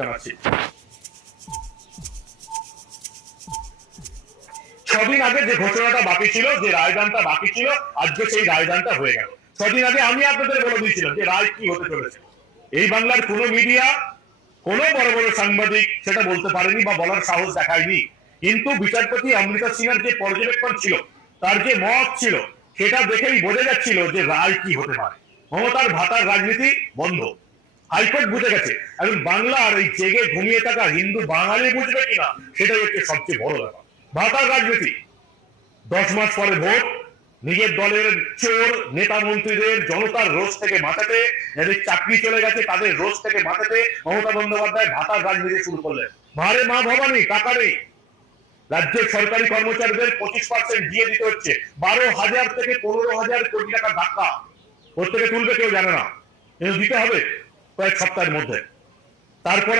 জানাচ্ছি। 6 দিন আগে যে ঘোষণাটা বাকি ছিল, যে রায়দানটা বাকি ছিল, আজকে সেই রায়দানটা হয়ে গেল। 6 দিন আগে আমি আপনাদের বলে দিয়েছিলাম যে রায় কি হতে চলেছে। এই বাংলার কোনো মিডিয়া, কোনো বড় বড় সাংবাদিক সেটা বলতে পারেনি বা বলার সাহস দেখায়নি। কিন্তু বিচারপতি অমৃতা সিনহার যে পর্যবেক্ষণ ছিল, তার যে মত ছিল, সেটা দেখেই বোঝা যাচ্ছিল যে রায় কি হতে পারে। মমতার ভাতার রাজনীতি বন্ধ, হাইকোর্ট বুঝে গেছে। এবং বাংলার এই জেগে ঘুমিয়ে থাকা হিন্দু বাঙালি বুঝবে কিনা, সেটাই হচ্ছে সবচেয়ে বড় ব্যাপার। ভাতার রাজনীতি, 10 মাস পরে ভোট, নিজের দলের চোর নেতা মন্ত্রীদের জনতার রোষ থেকে মাথাতে, যাদের চাকরি চলে গেছে তাদের রোষ থেকে মাথাতে মমতা বন্দ্যোপাধ্যায় ভাতার রাজনীতি শুরু করলেন। ভারে মা ভবানী, টাকা নেই, রাজ্যের সরকারি কর্মচারীদের 25% দিয়ে দিতে হচ্ছে। 12,000 থেকে 15,000 কোটি টাকা ধাক্কা, প্রত্যেকে তুলবে কেউ জানে না, কিন্তু দিতে হবে কয়েক সপ্তাহের মধ্যে। তারপরে